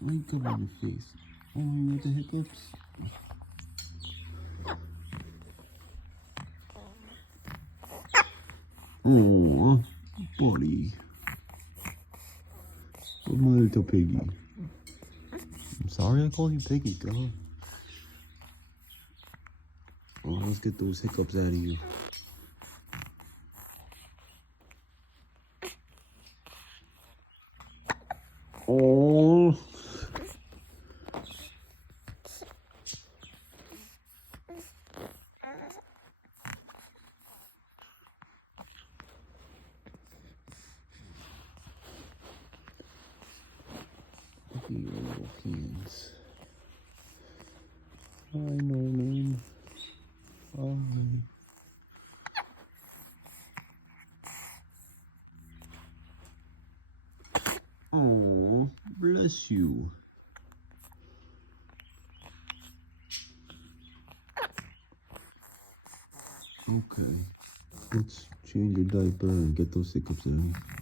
Makeup on your face. Oh, you got the hiccups? Oh, buddy. Oh, my little piggy. I'm sorry I called you piggy, girl. Oh, let's get those hiccups out of you. Oh. Look at your little hands. Hi, Nolan. Hi. Oh, bless you. Okay. Let's change your diaper and get those hiccups out.